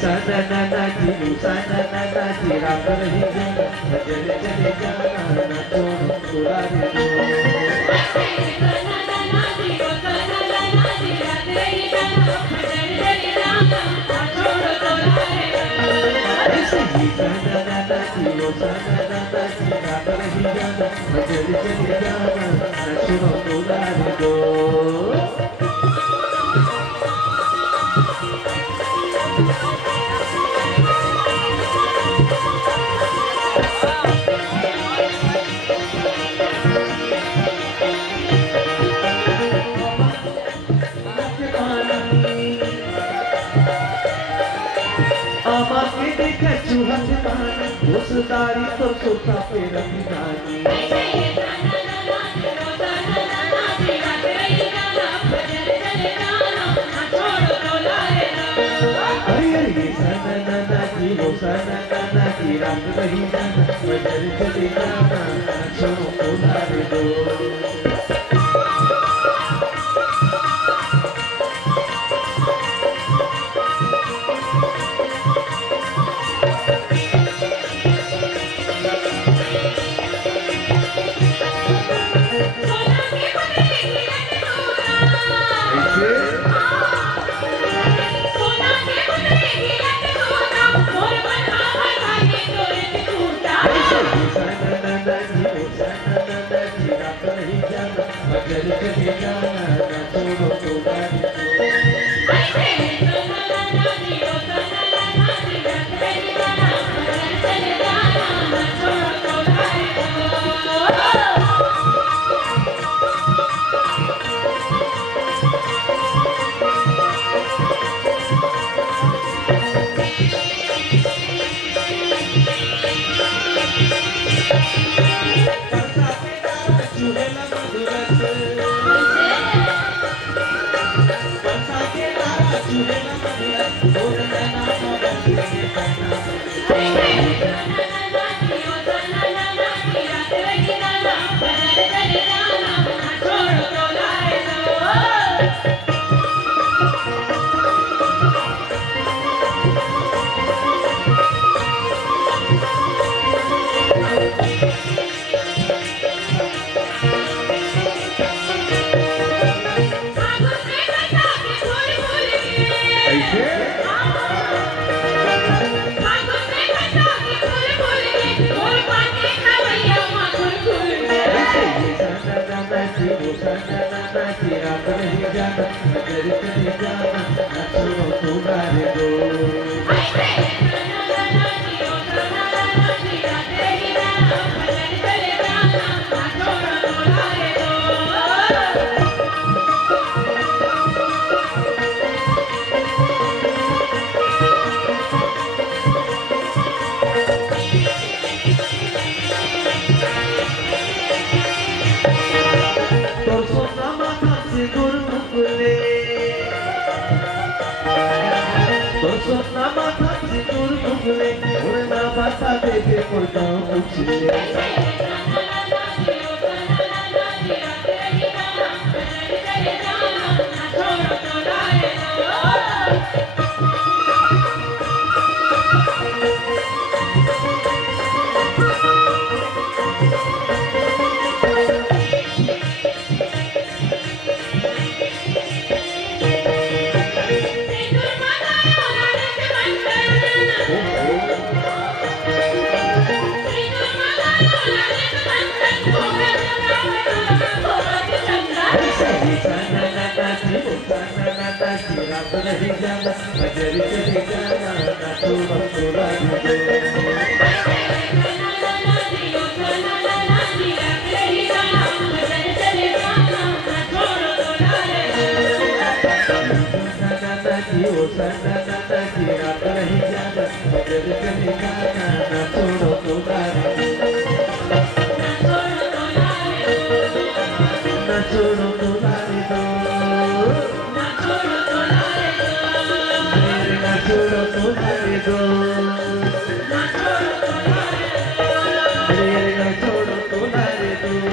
sana na ji sana na ji रात रही जाना भजन चले जाना ना छोड़ो तुरारे ऐसे ही sana na ji रात रही जाना भजन चले जाना ना छोड़ो तुरारे दो আমাকে দেখে চুহাতে পানি দোষদারি তো সোতা पे रखी जानी अरे अरे सना ना जी वो सना ना जी रात रही जाना बजर चले जाना छोड़ो उधारे दो छोड़ो तो